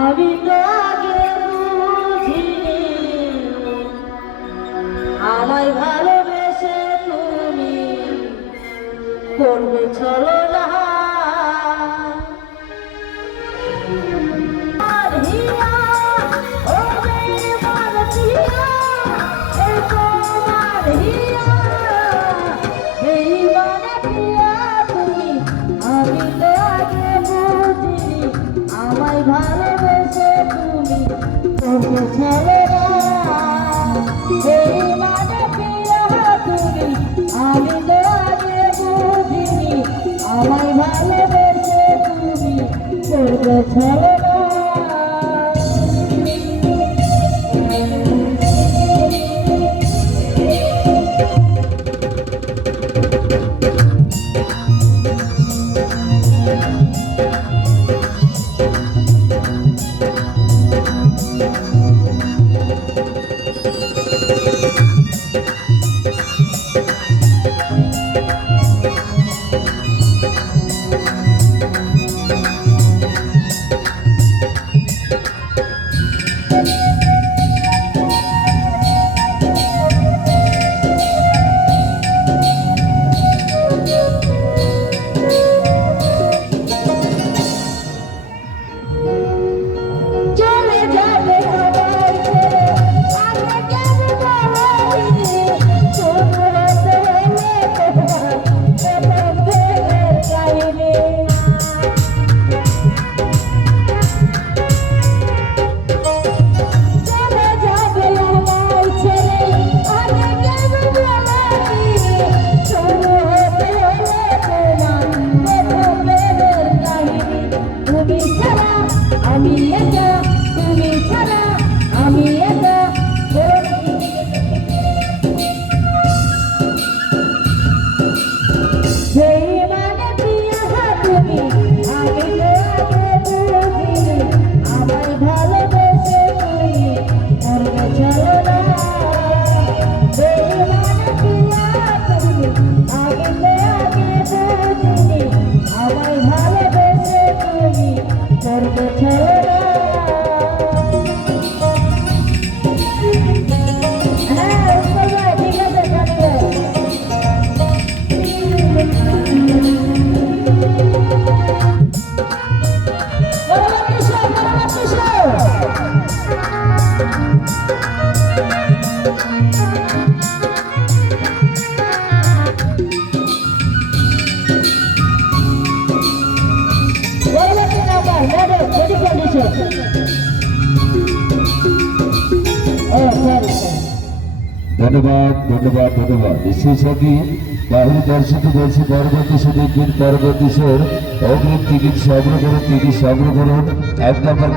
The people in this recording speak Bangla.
আমি তো আগে বুঝিনি আমায় ভালোবেসে তুমি করবে ছলনা ভালোবেসে তুমি করবে ছলনা এই মানে প্রিয়া তুমি আমি তো আগে বুঝিনি আমায় ভালোবেসে তুমি করবে ছলনা ধন্যবাদ ধন্যবাদ ধন্যবাদ সেই সাথে বাহিনী দর্শিত বলছে পরবর্তী দেখবেন পরবর্তী অগ্রিম টিকিট সংগ্রহ করুন এক নম্বর